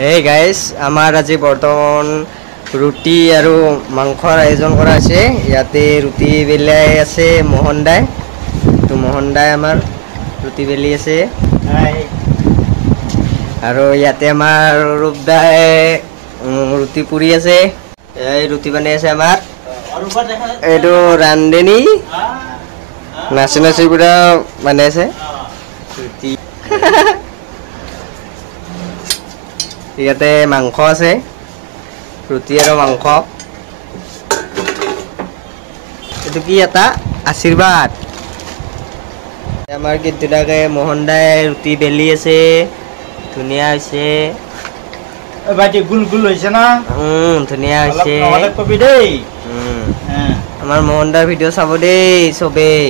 Hey guys, আমাৰ আজি বৰ্তমান ৰুটি আৰু মাংসৰ আয়োজন কৰা আছে। ইয়াতে ৰুটি বেলাই আছে মোহন দাই। তো মোহন দাই আমাৰ ৰুটি বেলি আছে। আৰু ইয়াতে আমাৰ ৰূপ দাই ৰুটি পুৰি আছে। এই ৰুটি বনাই আছে আমাৰ। এইটো ৰান্ধনী নাচি নাচি পুৰা বনাই আছে ৰুটি। ইয়াতে মাংস আছে, ৰুটি আৰু মাংস। এইটো কি এটা আশীৰ্বাদ। আমাৰ কি ধুনীয়াকে মোহন দাই ৰুটি বেলি আছে, ধুনীয়া হৈছে। গুল গুল হৈছে না? ধুনীয়া হৈছে। কবি দেই। আমাৰ মোহন দাৰ ভিডিঅ' চাব দেই চবেই।